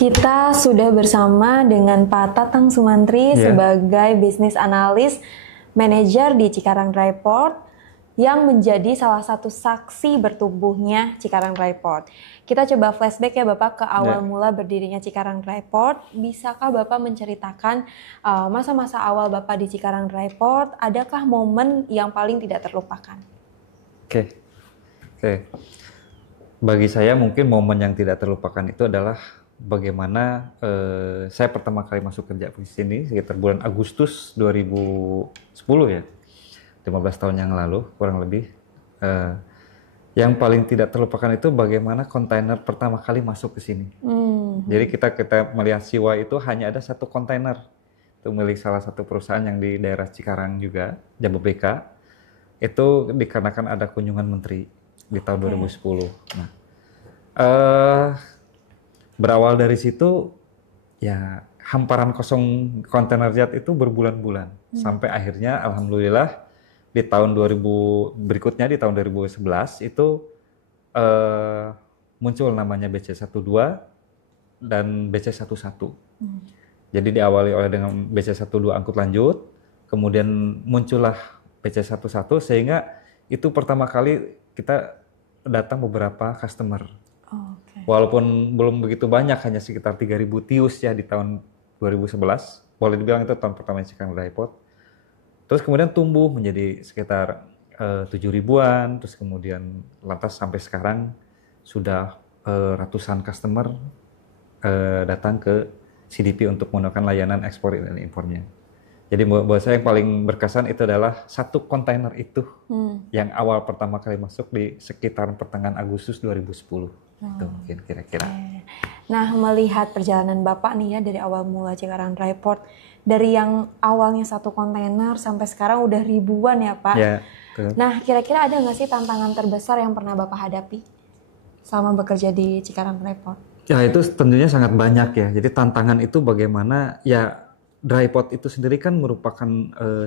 Kita sudah bersama dengan Pak Tatang Sumantri sebagai bisnis analis manajer di Cikarang Dry Port yang menjadi salah satu saksi bertumbuhnya Cikarang Dry Port. Kita coba flashback ya Bapak ke awal mula berdirinya Cikarang Dry Port. Bisakah Bapak menceritakan masa-masa awal Bapak di Cikarang Dry Port? Adakah momen yang paling tidak terlupakan? Oke. Bagi saya mungkin momen yang tidak terlupakan itu adalah bagaimana saya pertama kali masuk kerja di sini sekitar bulan Agustus 2010 ya, 15 tahun yang lalu kurang lebih. Yang paling tidak terlupakan itu bagaimana kontainer pertama kali masuk ke sini. Jadi kita melihat Siwa itu hanya ada satu kontainer, itu milik salah satu perusahaan yang di daerah Cikarang juga, Jababeka. Itu dikarenakan ada kunjungan menteri di tahun 2010. Nah, berawal dari situ ya hamparan kosong kontainer jet itu berbulan-bulan sampai akhirnya alhamdulillah di tahun 2000 berikutnya di tahun 2011 itu muncul namanya BC12 dan BC11. Jadi diawali oleh dengan BC12 angkut lanjut, kemudian muncullah BC11 sehingga itu pertama kali kita datang beberapa customer. Walaupun belum begitu banyak, hanya sekitar 3.000 TEUs ya di tahun 2011. Boleh dibilang itu tahun pertama Cikarang Dry Port. Terus kemudian tumbuh menjadi sekitar 7.000-an, terus kemudian lantas sampai sekarang sudah ratusan customer datang ke CDP untuk menggunakan layanan ekspor dan impornya. Jadi buat saya yang paling berkesan itu adalah satu kontainer itu yang awal pertama kali masuk di sekitar pertengahan Agustus 2010. Itu mungkin kira-kira. Nah, melihat perjalanan Bapak nih ya dari awal mula Cikarang Dry Port, dari yang awalnya satu kontainer sampai sekarang udah ribuan ya Pak. Ya, nah, kira-kira ada nggak sih tantangan terbesar yang pernah Bapak hadapi selama bekerja di Cikarang Dry Port? Ya, itu tentunya sangat banyak ya. Jadi tantangan itu bagaimana ya dry port itu sendiri kan merupakan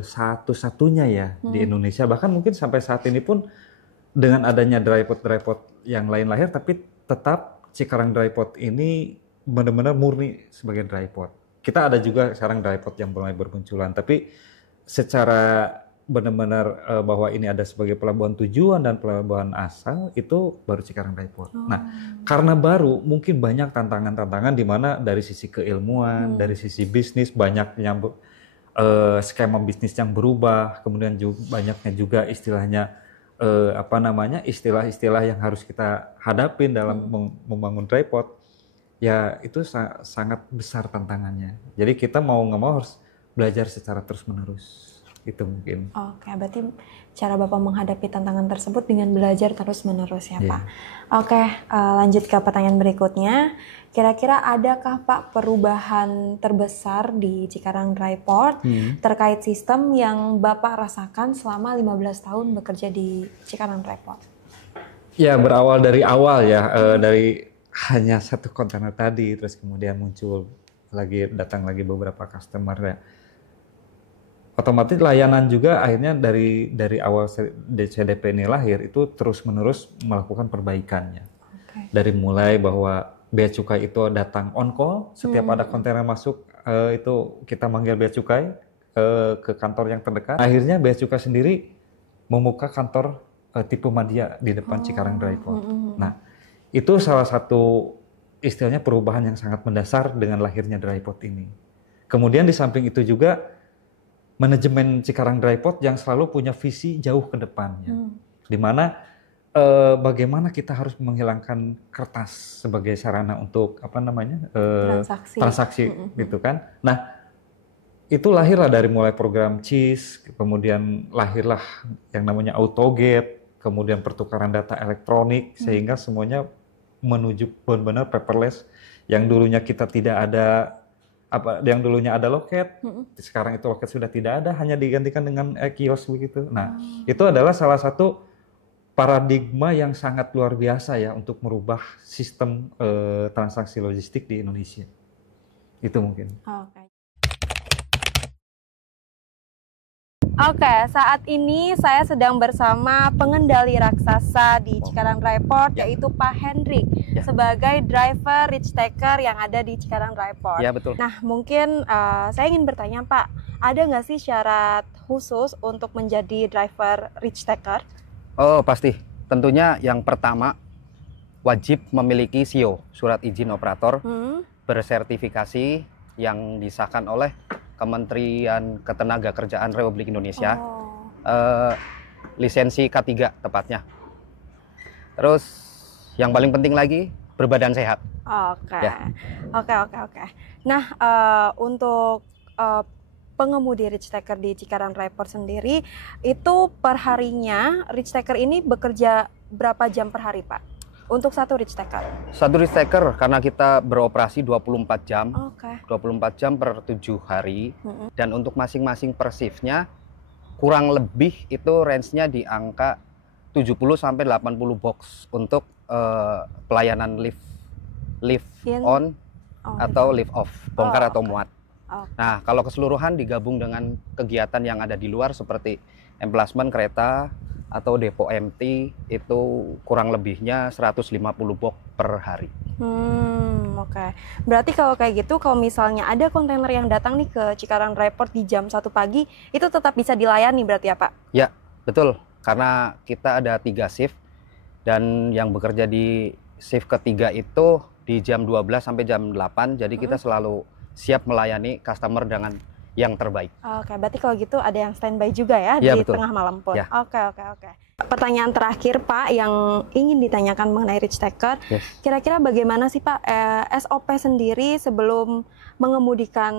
satu-satunya ya di Indonesia. Bahkan mungkin sampai saat ini pun dengan adanya dry port yang lain lahir, tapi tetap Cikarang Dry Port ini benar-benar murni sebagai dry port. Kita ada juga sekarang dry port yang mulai bermunculan, tapi secara benar-benar bahwa ini ada sebagai pelabuhan tujuan dan pelabuhan asal itu baru Cikarang Dry Port. Nah, karena baru mungkin banyak tantangan-tantangan di mana dari sisi keilmuan, dari sisi bisnis banyaknya skema bisnis yang berubah, kemudian juga banyaknya juga istilahnya istilah-istilah yang harus kita hadapin dalam membangun dry port, ya itu sangat besar tantangannya. Jadi kita mau nggak mau harus belajar secara terus-menerus. Itu mungkin. Oke, berarti cara Bapak menghadapi tantangan tersebut dengan belajar terus-menerus ya Pak. Oke, lanjut ke pertanyaan berikutnya. Kira-kira adakah Pak perubahan terbesar di Cikarang Dry Port terkait sistem yang Bapak rasakan selama 15 tahun bekerja di Cikarang Dry Port? Ya, berawal dari awal ya, dari hanya satu kontainer tadi, terus kemudian datang lagi beberapa customer ya. Otomatis layanan juga akhirnya dari awal CDP ini lahir itu terus-menerus melakukan perbaikannya. Dari mulai bahwa bea cukai itu datang on call, setiap ada kontainer masuk itu kita manggil bea cukai ke kantor yang terdekat. Akhirnya bea cukai sendiri membuka kantor tipe media di depan Cikarang Dry Port. Nah, itu salah satu istilahnya perubahan yang sangat mendasar dengan lahirnya Dry Port ini. Kemudian di samping itu juga manajemen Cikarang Dry Port yang selalu punya visi jauh ke depannya, di mana bagaimana kita harus menghilangkan kertas sebagai sarana untuk transaksi gitu kan. Nah, itu lahirlah dari mulai program CIS, kemudian lahirlah yang namanya AutoGate, kemudian pertukaran data elektronik sehingga semuanya menuju benar-benar paperless. Yang dulunya kita tidak ada yang dulunya ada loket, sekarang itu loket sudah tidak ada, hanya digantikan dengan kios begitu. Nah, itu adalah salah satu paradigma yang sangat luar biasa ya untuk merubah sistem transaksi logistik di Indonesia. Itu mungkin. Oke, saat ini saya sedang bersama pengendali raksasa di Cikarang Dryport, yaitu Pak Hendrik, sebagai driver Rich Taker yang ada di Cikarang Dryport. Ya, betul. Nah, mungkin saya ingin bertanya Pak, ada nggak sih syarat khusus untuk menjadi driver Rich Taker? Oh, pasti. Tentunya yang pertama, wajib memiliki SIO, surat izin operator, bersertifikasi yang disahkan oleh Kementerian Ketenagakerjaan Republik Indonesia, lisensi K3 tepatnya. Terus yang paling penting lagi, berbadan sehat. Oke, oke. Nah, untuk pengemudi Rich Taker di Cikarang Dryport sendiri, itu perharinya Rich Taker ini bekerja berapa jam per hari, Pak? Untuk satu Rich Taker? Satu Rich Taker karena kita beroperasi 24 jam, 24 jam per 7 hari, dan untuk masing-masing per shift-nya kurang lebih itu range-nya di angka 70-80 box untuk pelayanan lift on atau lift off, bongkar atau muat. Nah, kalau keseluruhan digabung dengan kegiatan yang ada di luar seperti emplasment kereta atau depo MT, itu kurang lebihnya 150 box per hari. Oke. Berarti kalau kayak gitu, kalau misalnya ada kontainer yang datang nih ke Cikarang Dryport di jam 1 pagi, itu tetap bisa dilayani berarti ya Pak? Ya, betul. Karena kita ada 3 shift, dan yang bekerja di shift ketiga itu di jam 12 sampai jam 8, jadi kita selalu siap melayani customer dengan yang terbaik. Oke, berarti kalau gitu ada yang standby juga ya, ya di betul. Tengah malam pun. Ya. Oke. Pertanyaan terakhir Pak yang ingin ditanyakan mengenai Rich Taker, kira-kira bagaimana sih Pak SOP sendiri sebelum mengemudikan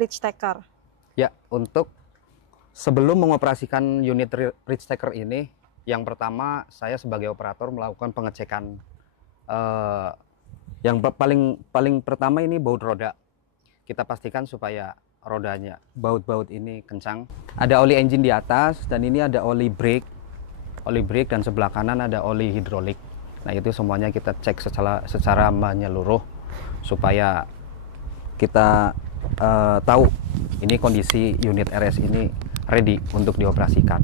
Rich Taker? Ya, untuk sebelum mengoperasikan unit Rich Taker ini, yang pertama saya sebagai operator melakukan pengecekan. Yang paling pertama ini baut roda. Kita pastikan supaya rodanya, baut-baut ini kencang. Ada oli engine di atas, dan ini ada oli brake dan sebelah kanan ada oli hidrolik. Nah, itu semuanya kita cek secara menyeluruh supaya kita tahu ini kondisi unit RS ini ready untuk dioperasikan.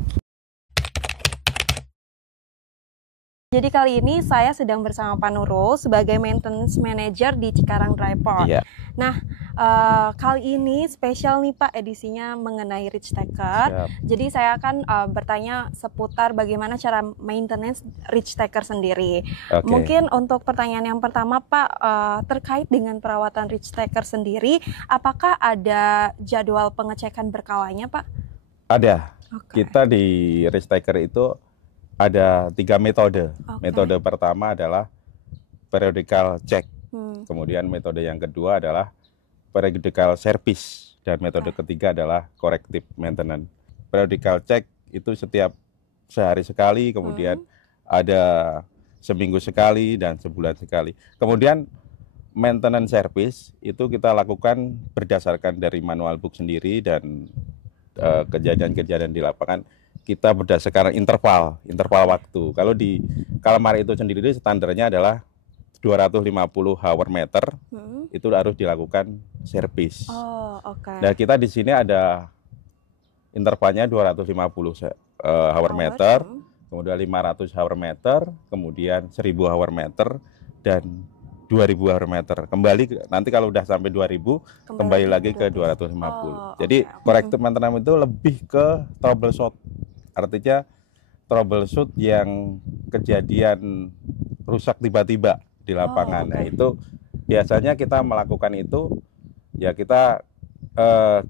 Jadi kali ini saya sedang bersama Pak Nurul sebagai maintenance manager di Cikarang Dryport. Nah, kali ini spesial nih Pak edisinya mengenai Rich Taker. Jadi saya akan bertanya seputar bagaimana cara maintenance Rich Taker sendiri. Mungkin untuk pertanyaan yang pertama Pak, terkait dengan perawatan Rich Taker sendiri, apakah ada jadwal pengecekan berkalanya Pak? Ada. Kita di Rich Taker itu ada 3 metode. Metode pertama adalah periodical check. Kemudian metode yang kedua adalah periodical service. Dan metode ketiga adalah corrective maintenance. Periodical check itu setiap sehari sekali, kemudian ada seminggu sekali dan sebulan sekali. Kemudian maintenance service itu kita lakukan berdasarkan dari manual book sendiri dan kejadian-kejadian di lapangan. Kita berdasarkan interval waktu. Kalau di Kalmar itu sendiri standarnya adalah 250 hour meter, itu harus dilakukan servis. Nah, kita di sini ada intervalnya 250 hour meter, kemudian 500 hour meter, kemudian 1000 hour meter, dan 2000 hour meter. Kembali nanti kalau udah sampai 2000, kembali lagi ke 250. Jadi corrective maintenance itu lebih ke troubleshoot. Artinya troubleshoot yang kejadian rusak tiba-tiba di lapangan. Nah, itu biasanya kita melakukan itu, ya kita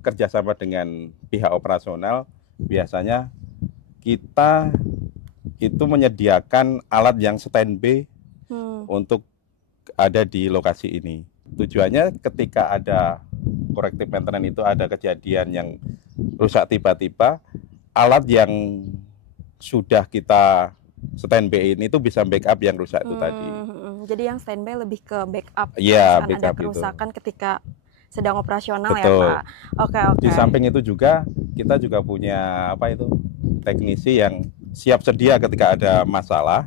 kerjasama dengan pihak operasional. Biasanya kita itu menyediakan alat yang standby untuk ada di lokasi ini. Tujuannya ketika ada corrective maintenance itu ada kejadian yang rusak tiba-tiba, alat yang sudah kita standby ini itu bisa backup yang rusak itu tadi. Jadi yang standby lebih ke backup, backup ada kerusakan itu ketika sedang operasional. Betul. Ya Pak. Oke. Di samping itu juga kita juga punya teknisi yang siap sedia ketika ada masalah.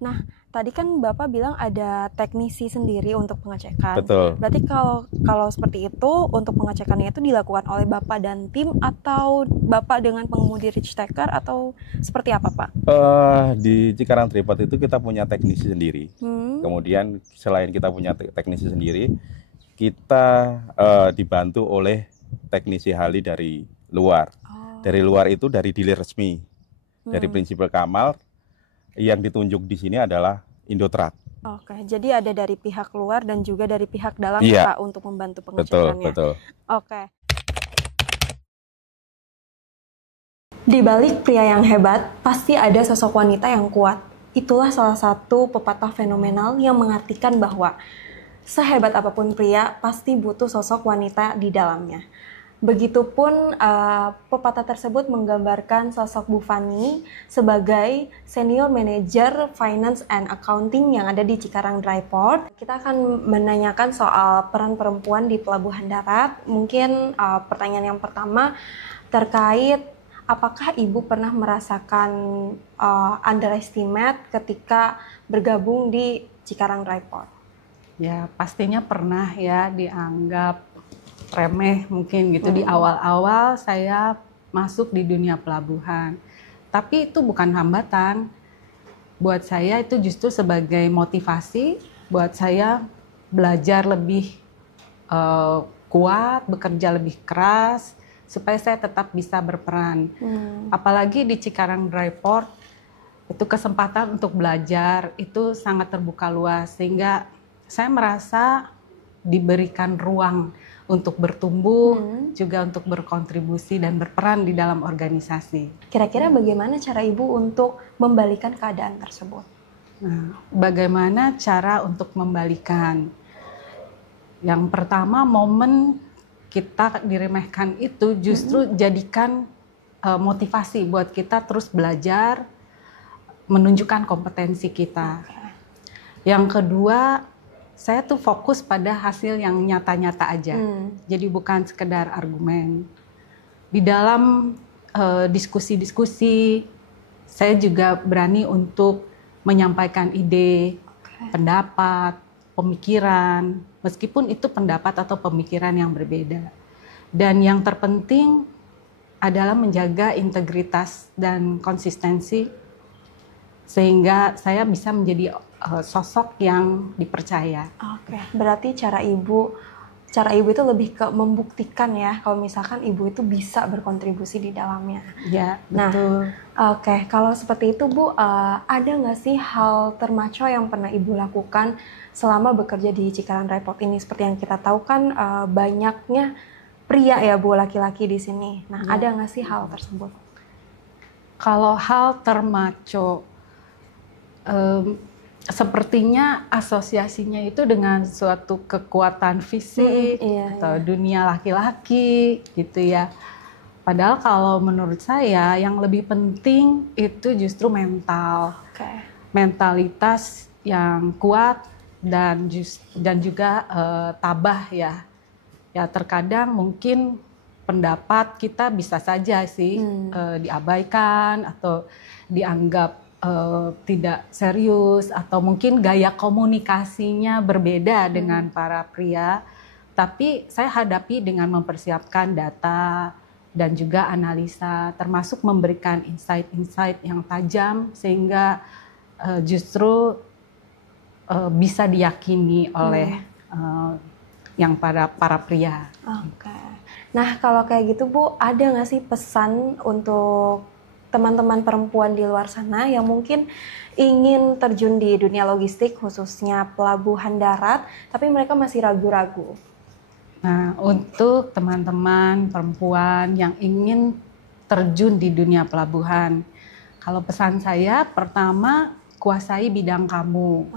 Nah, tadi kan Bapak bilang ada teknisi sendiri untuk pengecekan. Betul. Berarti kalau seperti itu untuk pengecekannya itu dilakukan oleh Bapak dan tim atau Bapak dengan pengemudi Richtaker atau seperti apa Pak? Di Cikarang Tripod itu kita punya teknisi sendiri. Kemudian selain kita punya teknisi sendiri, kita dibantu oleh teknisi hali dari luar. Dari luar itu dari dealer resmi, dari Prinsipal Kamal. Yang ditunjuk di sini adalah Indotruck. Oke, jadi ada dari pihak luar dan juga dari pihak dalam Pak untuk membantu pengecekannya. Betul. Oke. Di balik pria yang hebat, pasti ada sosok wanita yang kuat. Itulah salah satu pepatah fenomenal yang mengartikan bahwa sehebat apapun pria, pasti butuh sosok wanita di dalamnya. Begitupun pepatah tersebut menggambarkan sosok Bu Fani sebagai Senior Manager Finance and Accounting yang ada di Cikarang Dry Port. Kita akan menanyakan soal peran perempuan di pelabuhan darat. Mungkin pertanyaan yang pertama terkait apakah Ibu pernah merasakan underestimate ketika bergabung di Cikarang Dry Port? Ya, pastinya pernah ya dianggap remeh mungkin gitu. Di awal-awal saya masuk di dunia pelabuhan. Tapi itu bukan hambatan. Buat saya itu justru sebagai motivasi buat saya belajar lebih kuat, bekerja lebih keras supaya saya tetap bisa berperan. Apalagi di Cikarang Dry Port itu kesempatan untuk belajar itu sangat terbuka luas sehingga saya merasa diberikan ruang untuk bertumbuh, juga untuk berkontribusi dan berperan di dalam organisasi. Kira-kira bagaimana cara Ibu untuk membalikan keadaan tersebut? Nah, bagaimana cara untuk membalikan? Yang pertama, momen kita diremehkan itu justru jadikan motivasi buat kita terus belajar, menunjukkan kompetensi kita. Yang kedua, saya tuh fokus pada hasil yang nyata-nyata aja. Jadi bukan sekedar argumen. Di dalam diskusi-diskusi, saya juga berani untuk menyampaikan ide, pendapat, pemikiran, meskipun itu pendapat atau pemikiran yang berbeda. Dan yang terpenting adalah menjaga integritas dan konsistensi, sehingga saya bisa menjadi sosok yang dipercaya. Oke, berarti cara ibu itu lebih ke membuktikan ya, kalau misalkan ibu itu bisa berkontribusi di dalamnya. Ya, betul. Nah, oke, kalau seperti itu Bu, ada nggak sih hal termaco yang pernah ibu lakukan selama bekerja di Cikarang Dry Port ini? Seperti yang kita tahu kan banyaknya pria ya Bu, laki-laki di sini. Nah, ada nggak sih hal tersebut? Kalau hal termaco, sepertinya asosiasinya itu dengan suatu kekuatan fisik atau dunia laki-laki gitu ya. Padahal kalau menurut saya yang lebih penting itu justru mental, mentalitas yang kuat dan juga tabah ya. Ya terkadang mungkin pendapat kita bisa saja sih diabaikan atau dianggap tidak serius atau mungkin gaya komunikasinya berbeda dengan para pria, tapi saya hadapi dengan mempersiapkan data dan juga analisa, termasuk memberikan insight-insight yang tajam sehingga justru bisa diyakini oleh yang para pria. Oke. Nah kalau kayak gitu Bu, ada nggak sih pesan untuk teman-teman perempuan di luar sana yang mungkin ingin terjun di dunia logistik, khususnya pelabuhan darat, tapi mereka masih ragu-ragu? Nah, untuk teman-teman perempuan yang ingin terjun di dunia pelabuhan, kalau pesan saya, pertama, kuasai bidang kamu.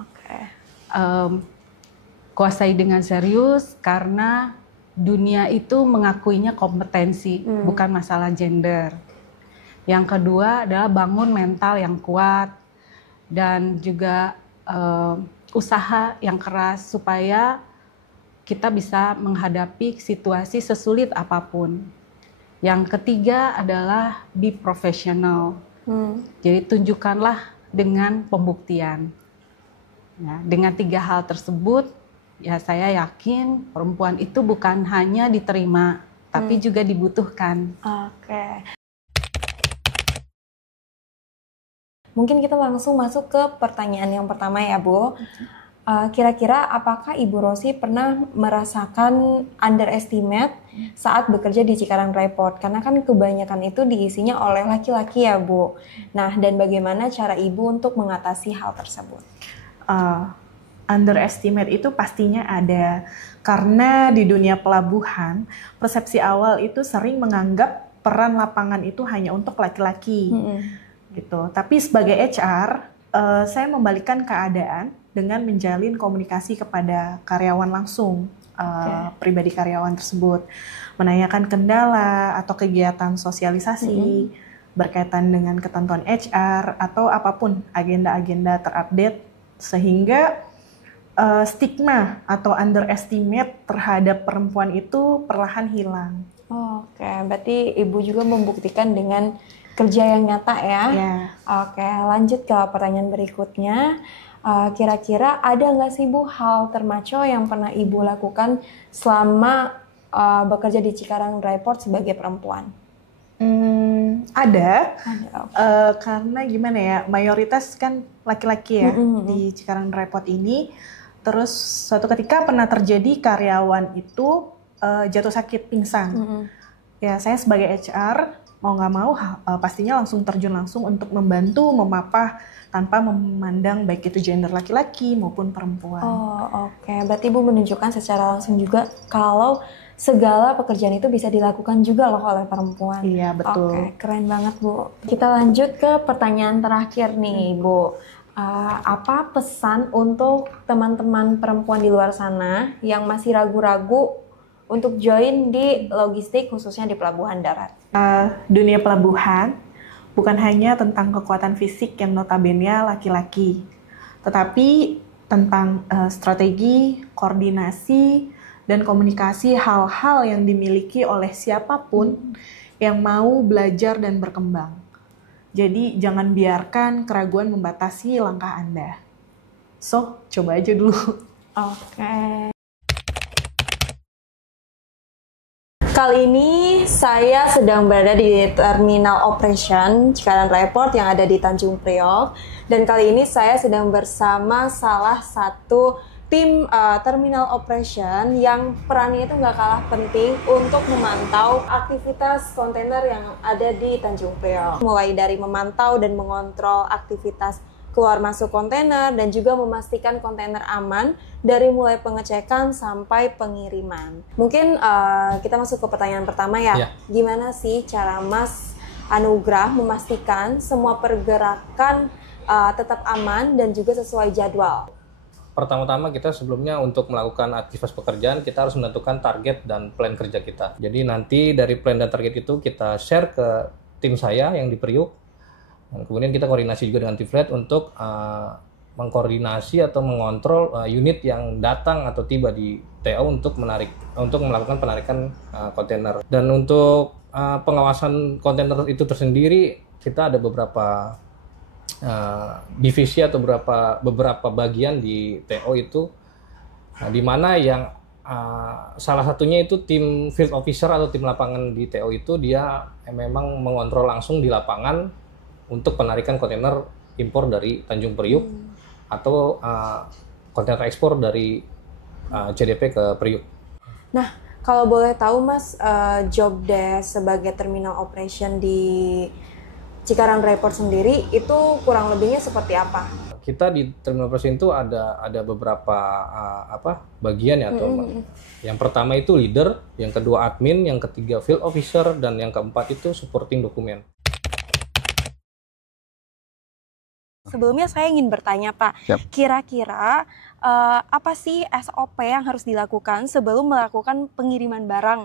Kuasai dengan serius, karena dunia itu mengakuinya kompetensi, bukan masalah gender. Yang kedua adalah bangun mental yang kuat dan juga usaha yang keras supaya kita bisa menghadapi situasi sesulit apapun. Yang ketiga adalah be professional. Jadi tunjukkanlah dengan pembuktian. Ya, dengan 3 hal tersebut, ya saya yakin perempuan itu bukan hanya diterima, tapi juga dibutuhkan. Oke. Mungkin kita langsung masuk ke pertanyaan yang pertama ya, Bu. Kira-kira apakah Ibu Rosi pernah merasakan underestimate saat bekerja di Cikarang Dry Port? Karena kan kebanyakan itu diisinya oleh laki-laki ya, Bu. Nah, dan bagaimana cara Ibu untuk mengatasi hal tersebut? Underestimate itu pastinya ada. Karena di dunia pelabuhan, persepsi awal itu sering menganggap peran lapangan itu hanya untuk laki-laki. Gitu. Tapi sebagai HR, saya membalikkan keadaan dengan menjalin komunikasi kepada karyawan langsung, pribadi karyawan tersebut, menanyakan kendala atau kegiatan sosialisasi berkaitan dengan ketentuan HR atau apapun agenda-agenda terupdate, sehingga stigma atau underestimate terhadap perempuan itu perlahan hilang. Oke, berarti Ibu juga membuktikan dengan kerja yang nyata ya. Oke, lanjut ke pertanyaan berikutnya. Kira-kira ada nggak sih Bu hal termaco yang pernah Ibu lakukan selama bekerja di Cikarang Dry Port sebagai perempuan? Ada. Karena gimana ya, mayoritas kan laki-laki ya di Cikarang Dry Port ini. Terus suatu ketika pernah terjadi karyawan itu jatuh sakit pingsan. Ya, saya sebagai HR mau nggak mau pastinya langsung terjun langsung untuk membantu memapah tanpa memandang baik itu gender laki-laki maupun perempuan. Oke. Berarti Ibu menunjukkan secara langsung juga kalau segala pekerjaan itu bisa dilakukan juga loh oleh perempuan. Iya, betul. Oke, keren banget Bu. Kita lanjut ke pertanyaan terakhir nih Bu. Apa pesan untuk teman-teman perempuan di luar sana yang masih ragu-ragu untuk join di logistik khususnya di pelabuhan darat? Dunia pelabuhan bukan hanya tentang kekuatan fisik yang notabene laki-laki, tetapi tentang strategi, koordinasi, dan komunikasi hal-hal yang dimiliki oleh siapapun yang mau belajar dan berkembang. Jadi jangan biarkan keraguan membatasi langkah Anda. So, coba aja dulu. Oke. Kali ini saya sedang berada di Terminal Operation Cikarang Dry Port yang ada di Tanjung Priok. Dan kali ini saya sedang bersama salah satu tim Terminal Operation yang perannya itu nggak kalah penting untuk memantau aktivitas kontainer yang ada di Tanjung Priok. Mulai dari memantau dan mengontrol aktivitas keluar masuk kontainer dan juga memastikan kontainer aman dari mulai pengecekan sampai pengiriman. Mungkin kita masuk ke pertanyaan pertama ya. Gimana sih cara Mas Anugrah memastikan semua pergerakan tetap aman dan juga sesuai jadwal? Pertama-tama kita sebelumnya untuk melakukan aktivitas pekerjaan kita harus menentukan target dan plan kerja kita. Jadi nanti dari plan dan target itu kita share ke tim saya yang di Priuk. Dan kemudian kita koordinasi juga dengan tim flight untuk mengkoordinasi atau mengontrol unit yang datang atau tiba di TO untuk melakukan penarikan kontainer. Dan untuk pengawasan kontainer itu tersendiri kita ada beberapa divisi atau beberapa bagian di TO itu, di mana yang salah satunya itu tim field officer atau tim lapangan di TO itu dia memang mengontrol langsung di lapangan untuk penarikan kontainer impor dari Tanjung Priuk atau kontainer ekspor dari CDP ke Priuk. Nah, kalau boleh tahu Mas, job desk sebagai terminal operation di Cikarang Dry Port sendiri itu kurang lebihnya seperti apa? Kita di terminal operation itu ada beberapa bagian ya, teman. Yang pertama itu leader, yang kedua admin, yang ketiga field officer, dan yang keempat itu supporting dokumen. Sebelumnya saya ingin bertanya Pak, kira-kira apa sih SOP yang harus dilakukan sebelum melakukan pengiriman barang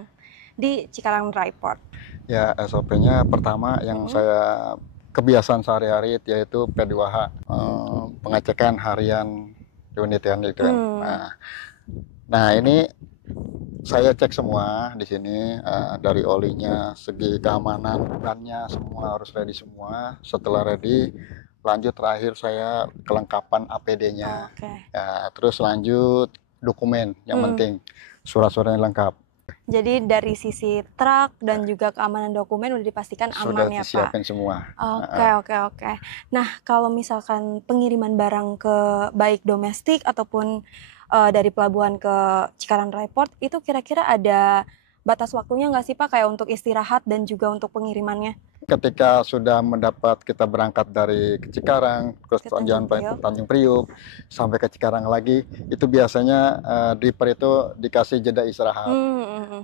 di Cikarang Dry Port? Ya, SOP-nya pertama yang saya kebiasaan sehari-hari yaitu P2H, pengecekan harian unit kan gitu kan. Nah ini saya cek semua di sini, dari olinya, segi keamanan, bannya semua harus ready semua. Setelah ready, lanjut terakhir saya kelengkapan APD-nya. Ya, terus lanjut dokumen yang penting, surat-suratnya lengkap. Jadi dari sisi truk dan juga keamanan dokumen udah dipastikan aman ya Pak? Sudah disiapin semua. Oke. Nah kalau misalkan pengiriman barang ke baik domestik ataupun dari pelabuhan ke Cikarang Dry Port itu kira-kira ada batas waktunya nggak sih Pak kayak untuk istirahat dan juga untuk pengirimannya? Ketika sudah mendapat, kita berangkat dari Cikarang ke Tanjung Priuk sampai ke Cikarang lagi, itu biasanya dripper itu dikasih jeda istirahat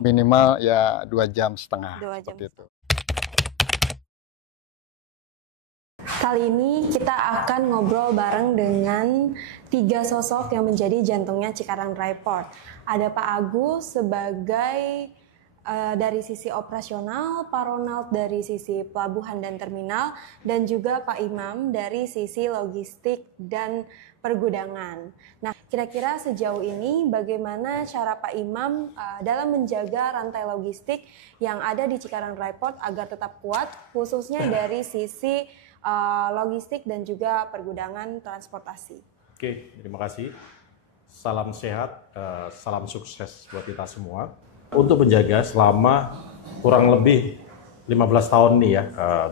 minimal ya 2,5 jam. Seperti itu. Kali ini kita akan ngobrol bareng dengan 3 sosok yang menjadi jantungnya Cikarang Dry Port. Ada Pak Agus sebagai dari sisi operasional, Pak Ronald dari sisi pelabuhan dan terminal, dan juga Pak Imam dari sisi logistik dan pergudangan. Nah, kira-kira sejauh ini bagaimana cara Pak Imam dalam menjaga rantai logistik yang ada di Cikarang Dry Port agar tetap kuat, khususnya dari sisi logistik dan juga pergudangan transportasi. Oke, terima kasih. Salam sehat, salam sukses buat kita semua. Untuk menjaga selama kurang lebih 15 tahun nih ya,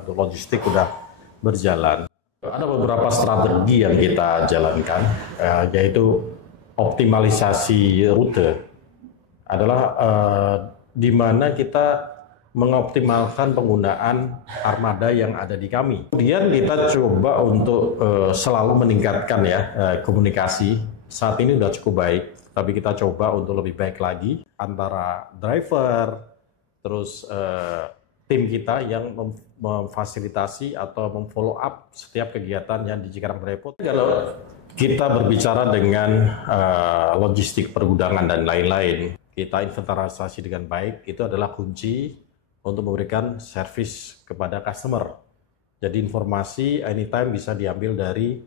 untuk logistik udah berjalan. Ada beberapa strategi yang kita jalankan, yaitu optimalisasi rute. Adalah di mana kita mengoptimalkan penggunaan armada yang ada di kami. Kemudian kita coba untuk selalu meningkatkan ya komunikasi. Saat ini sudah cukup baik, tapi kita coba untuk lebih baik lagi antara driver, terus tim kita yang memfasilitasi atau memfollow up setiap kegiatan yang di Cikarang Dry Port. Kalau kita berbicara dengan logistik pergudangan dan lain-lain, kita inventarisasi dengan baik, itu adalah kunci untuk memberikan service kepada customer. Jadi informasi anytime bisa diambil dari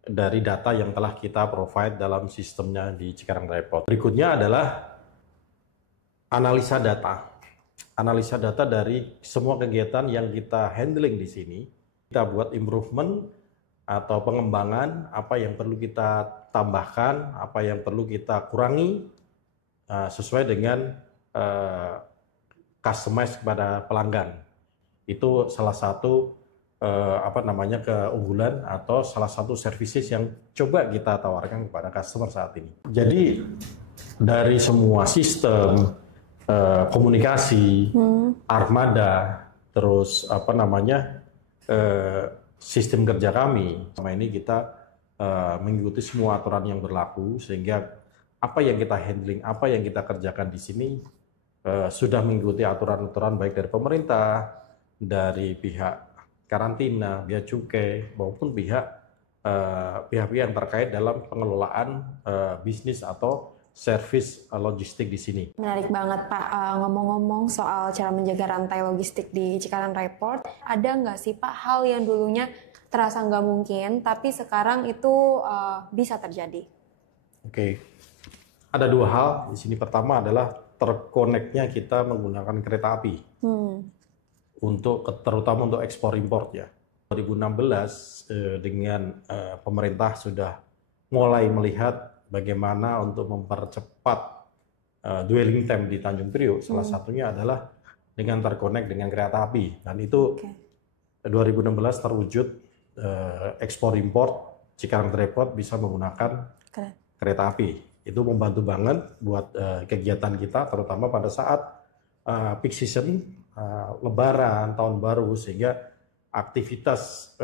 dari data yang telah kita provide dalam sistemnya di Cikarang Dry Port. Berikutnya adalah analisa data. Analisa data dari semua kegiatan yang kita handling di sini. Kita buat improvement atau pengembangan, apa yang perlu kita tambahkan, apa yang perlu kita kurangi, sesuai dengan customize kepada pelanggan. Itu salah satu keunggulan atau salah satu services yang coba kita tawarkan kepada customer saat ini. Jadi dari semua sistem komunikasi, armada, terus sistem kerja kami, selama ini kita mengikuti semua aturan yang berlaku, sehingga apa yang kita handling, apa yang kita kerjakan di sini sudah mengikuti aturan-aturan baik dari pemerintah, dari pihak karantina, bea cukai, maupun pihak-pihak yang terkait dalam pengelolaan bisnis atau servis logistik di sini. Menarik banget Pak, ngomong-ngomong soal cara menjaga rantai logistik di Cikarang Dry Port, ada nggak sih Pak hal yang dulunya terasa nggak mungkin, tapi sekarang itu bisa terjadi? Oke, ada 2 hal di sini. Pertama adalah terkoneknya kita menggunakan kereta api. Terutama untuk ekspor impor ya. 2016 dengan pemerintah sudah mulai melihat bagaimana untuk mempercepat dwelling time di Tanjung Priok. Salah satunya adalah dengan terkonek dengan kereta api, dan itu 2016 terwujud ekspor impor Cikarang Dry Port bisa menggunakan kereta api. Itu membantu banget buat kegiatan kita, terutama pada saat peak season, Lebaran, Tahun Baru, sehingga aktivitas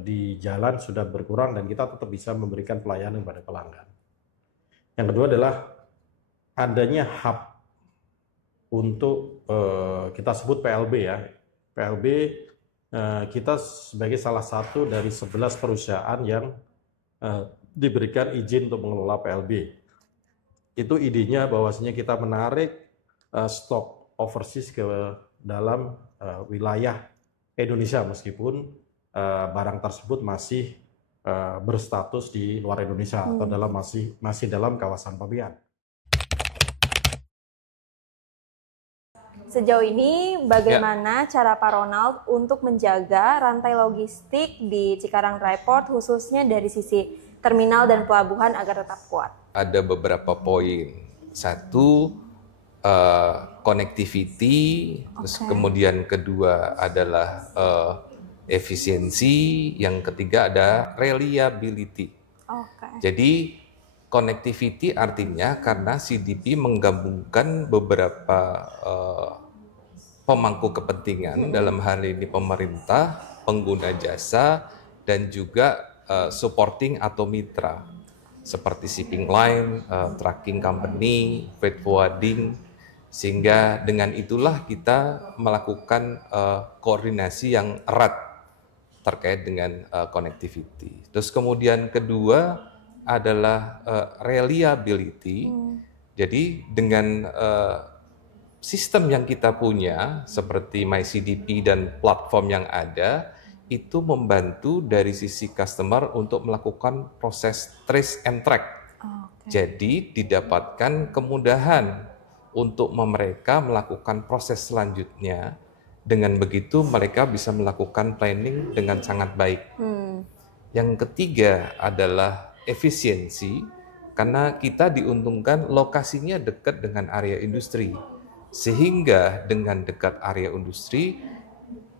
di jalan sudah berkurang dan kita tetap bisa memberikan pelayanan pada pelanggan. Yang kedua adalah adanya hub untuk kita sebut PLB ya. PLB kita sebagai salah satu dari 11 perusahaan yang diberikan izin untuk mengelola PLB. Itu idenya bahwasanya kita menarik stok overseas ke dalam wilayah Indonesia, meskipun barang tersebut masih berstatus di luar Indonesia atau masih dalam kawasan pabean. Sejauh ini bagaimana cara Pak Ronald untuk menjaga rantai logistik di Cikarang Dry Port khususnya dari sisi terminal dan pelabuhan agar tetap kuat? Ada beberapa poin. Satu, connectivity, terus kemudian kedua adalah efisiensi, yang ketiga ada reliability. Jadi connectivity artinya karena CDP menggabungkan beberapa pemangku kepentingan, dalam hal ini pemerintah, pengguna jasa, dan juga supporting atau mitra seperti shipping line, trucking company, freight forwarding, sehingga dengan itulah kita melakukan koordinasi yang erat terkait dengan connectivity. Terus kemudian kedua adalah reliability. Jadi dengan sistem yang kita punya seperti MyCDP dan platform yang ada, itu membantu dari sisi customer untuk melakukan proses trace and track. Jadi didapatkan kemudahan untuk mereka melakukan proses selanjutnya. Dengan begitu mereka bisa melakukan planning dengan sangat baik. Yang ketiga adalah efisiensi, karena kita diuntungkan lokasinya dekat dengan area industri. Sehingga dengan dekat area industri,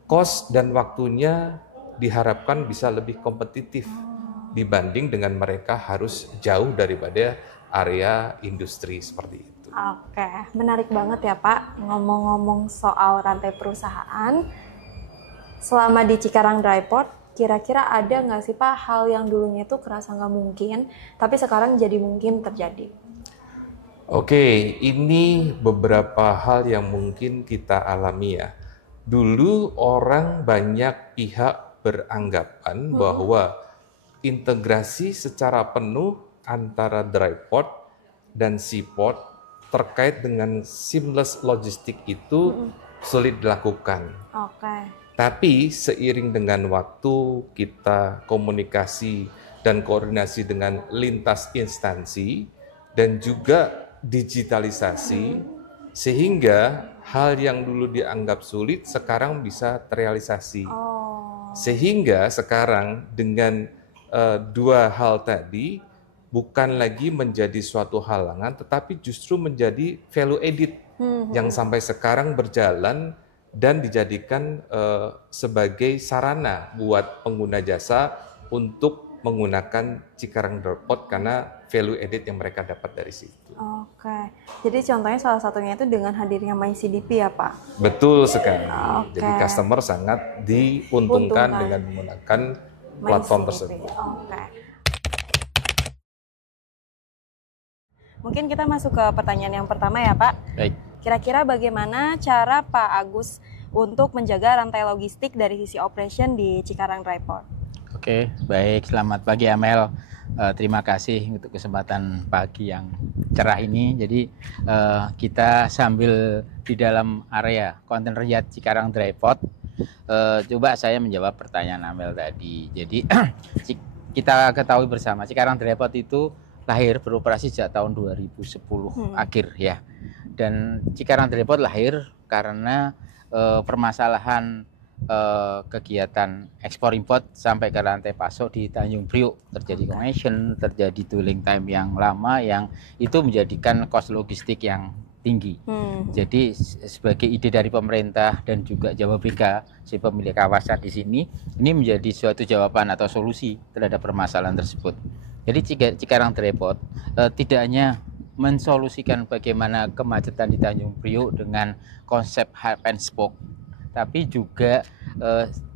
cost dan waktunya diharapkan bisa lebih kompetitif dibanding dengan mereka harus jauh daripada area industri seperti itu. Oke, menarik banget ya Pak. Ngomong-ngomong soal rantai perusahaan, selama di Cikarang Dry Port, kira-kira ada nggak sih Pak hal yang dulunya itu kerasa nggak mungkin, tapi sekarang jadi mungkin terjadi? Oke, ini beberapa hal yang mungkin kita alami ya. Dulu orang banyak pihak beranggapan bahwa integrasi secara penuh antara dry port dan seaport terkait dengan seamless logistik itu sulit dilakukan. Tapi seiring dengan waktu kita komunikasi dan koordinasi dengan lintas instansi dan juga digitalisasi, sehingga hal yang dulu dianggap sulit sekarang bisa terrealisasi. Sehingga sekarang dengan dua hal tadi bukan lagi menjadi suatu halangan, tetapi justru menjadi value added yang sampai sekarang berjalan dan dijadikan sebagai sarana buat pengguna jasa untuk menggunakan Cikarang Dry Port karena value added yang mereka dapat dari situ. Jadi contohnya salah satunya itu dengan hadirnya MyCDP ya Pak? Betul sekali. Jadi customer sangat diuntungkan dengan menggunakan platform tersebut. Mungkin kita masuk ke pertanyaan yang pertama ya Pak. Baik. Kira-kira bagaimana cara Pak Agus untuk menjaga rantai logistik dari sisi operation di Cikarang Dry Port? Oke, baik. Selamat pagi Amel. Terima kasih untuk kesempatan pagi yang cerah ini. Jadi kita sambil di dalam area kontainer yard Cikarang Dry Port, coba saya menjawab pertanyaan Amel tadi. Jadi kita ketahui bersama Cikarang Dry Port itu lahir beroperasi sejak tahun 2010 akhir ya. Dan Cikarang Dry Port lahir karena permasalahan kegiatan ekspor import sampai ke rantai pasok di Tanjung Priok, terjadi congestion, terjadi dwelling time yang lama yang itu menjadikan cost logistik yang tinggi. Jadi sebagai ide dari pemerintah dan juga Jababeka si pemilik kawasan di sini, ini menjadi suatu jawaban atau solusi terhadap permasalahan tersebut. Jadi Cikarang Dry Port tidak hanya mensolusikan bagaimana kemacetan di Tanjung Priok dengan konsep hub and spoke, tapi juga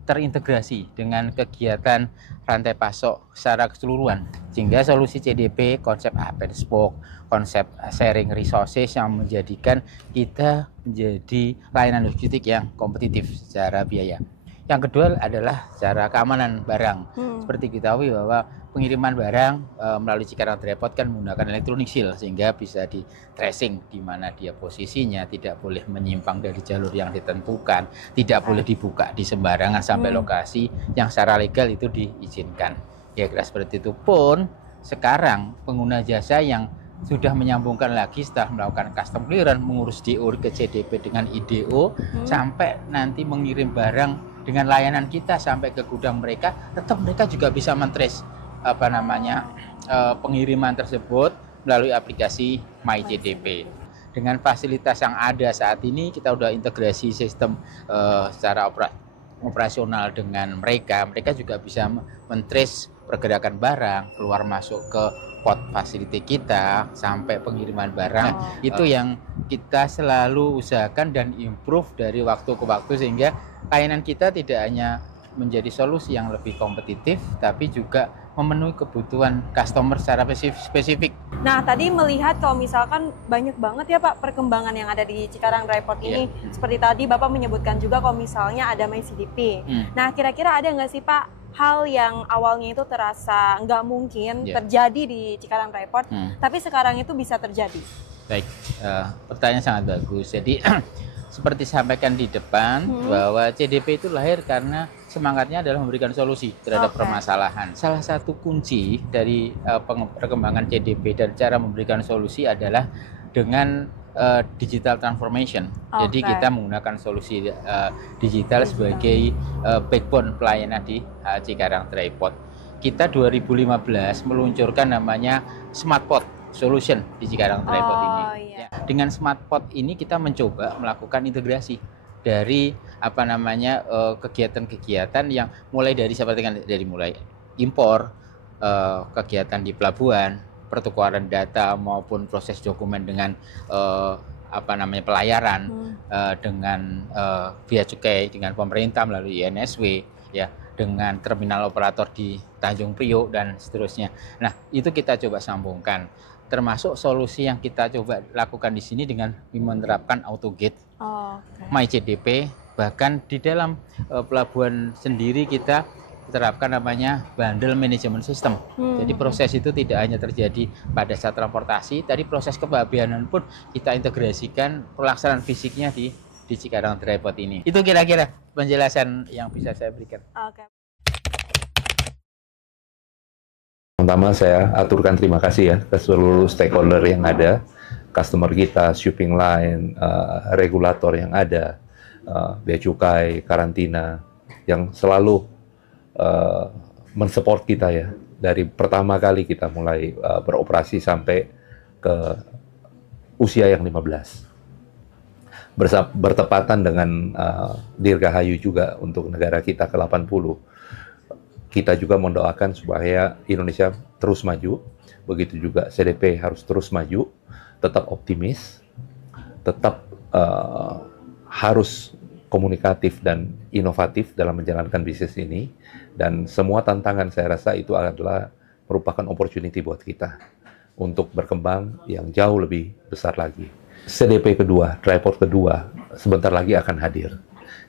terintegrasi dengan kegiatan rantai pasok secara keseluruhan, sehingga solusi CDP, konsep hub and spoke, konsep sharing resources yang menjadikan kita menjadi layanan logistik yang kompetitif secara biaya. Yang kedua adalah secara keamanan barang. Seperti kita tahu bahwa pengiriman barang melalui Cikarang Dry Port kan menggunakan electronic seal, sehingga bisa di tracing di mana dia posisinya, tidak boleh menyimpang dari jalur yang ditentukan, tidak boleh dibuka di sembarangan sampai lokasi yang secara legal itu diizinkan. Ya kira seperti itu. Pun sekarang pengguna jasa yang sudah menyambungkan lagi setelah melakukan custom clearance, mengurus DO ke CDP dengan IDO, sampai nanti mengirim barang dengan layanan kita sampai ke gudang mereka, tetap mereka juga bisa men-trace pengiriman tersebut melalui aplikasi MyCDP. Dengan fasilitas yang ada saat ini, kita sudah integrasi sistem secara operasional dengan mereka juga bisa men-trace pergerakan barang keluar masuk ke pot facility kita sampai pengiriman barang. Itu yang kita selalu usahakan dan improve dari waktu ke waktu, sehingga layanan kita tidak hanya menjadi solusi yang lebih kompetitif, tapi juga memenuhi kebutuhan customer secara spesifik. Nah, tadi melihat kalau misalkan banyak banget ya Pak perkembangan yang ada di Cikarang Dry Port ini. Seperti tadi Bapak menyebutkan juga kalau misalnya ada MyCDP. Nah, kira-kira ada nggak sih Pak hal yang awalnya itu terasa nggak mungkin terjadi di Cikarang Dry Port, tapi sekarang itu bisa terjadi? Baik, pertanyaan sangat bagus. Jadi seperti sampaikan di depan bahwa CDP itu lahir karena semangatnya adalah memberikan solusi terhadap permasalahan. Salah satu kunci dari perkembangan CDP dan cara memberikan solusi adalah dengan digital transformation. Jadi kita menggunakan solusi digital sebagai backbone pelayanan di Cikarang Dry Port. Kita 2015 meluncurkan namanya Smart Pot Solution di Cikarang Dry Port ini. Dengan Smart Pot ini kita mencoba melakukan integrasi dari kegiatan-kegiatan yang mulai dari mulai impor, kegiatan di pelabuhan, pertukaran data maupun proses dokumen dengan pelayaran, dengan bea cukai dengan pemerintah melalui INSW, ya, dengan terminal operator di Tanjung Priok dan seterusnya. Nah, itu kita coba sambungkan. Termasuk solusi yang kita coba lakukan di sini dengan menerapkan AutoGate, MyCDP, bahkan di dalam pelabuhan sendiri kita terapkan namanya bundle management system. Jadi proses itu tidak hanya terjadi pada saat transportasi, tadi proses kepabeanan pun kita integrasikan pelaksanaan fisiknya di Cikarang Dry Port ini. Itu kira-kira penjelasan yang bisa saya berikan. Pertama saya aturkan terima kasih ya ke seluruh stakeholder yang ada, customer kita, shipping line, regulator yang ada, bea cukai, karantina, yang selalu mensupport kita ya dari pertama kali kita mulai beroperasi sampai ke usia yang 15. Bertepatan dengan Dirgahayu juga untuk negara kita ke-80. Kita juga mendoakan supaya Indonesia terus maju, begitu juga CDP harus terus maju, tetap optimis, tetap harus komunikatif dan inovatif dalam menjalankan bisnis ini, dan semua tantangan saya rasa itu adalah merupakan opportunity buat kita untuk berkembang yang jauh lebih besar lagi. CDP kedua, Dry Port kedua, sebentar lagi akan hadir.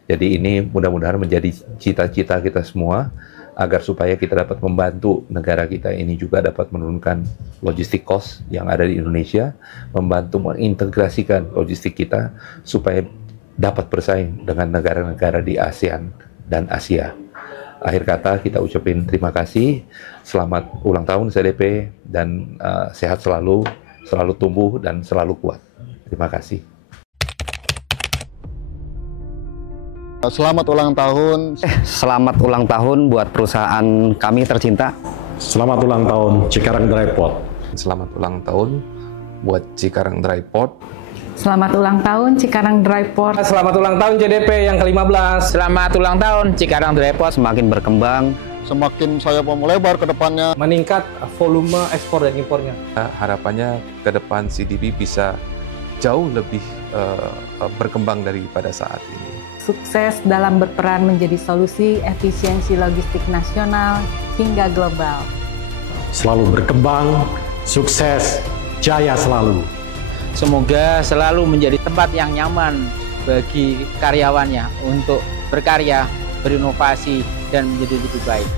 Jadi ini mudah-mudahan menjadi cita-cita kita semua, agar supaya kita dapat membantu negara kita ini juga dapat menurunkan logistik cost yang ada di Indonesia, membantu mengintegrasikan logistik kita supaya dapat bersaing dengan negara-negara di ASEAN dan Asia. Akhir kata kita ucapin terima kasih, selamat ulang tahun CDP, dan sehat selalu tumbuh dan selalu kuat. Terima kasih. Selamat ulang tahun. Selamat ulang tahun buat perusahaan kami tercinta. Selamat ulang tahun Cikarang Dry Port. Selamat ulang tahun buat Cikarang Dry Port. Selamat ulang tahun Cikarang Dry Port. Selamat ulang tahun CDP yang ke-15. Selamat ulang tahun Cikarang Dry Port. Semakin berkembang, semakin saya mau melebar ke depannya. Meningkat volume ekspor dan impornya. Harapannya ke depan CDP bisa jauh lebih berkembang daripada saat ini. Sukses dalam berperan menjadi solusi efisiensi logistik nasional hingga global. Selalu berkembang, sukses, jaya selalu. Semoga selalu menjadi tempat yang nyaman bagi karyawannya untuk berkarya, berinovasi, dan menjadi lebih baik.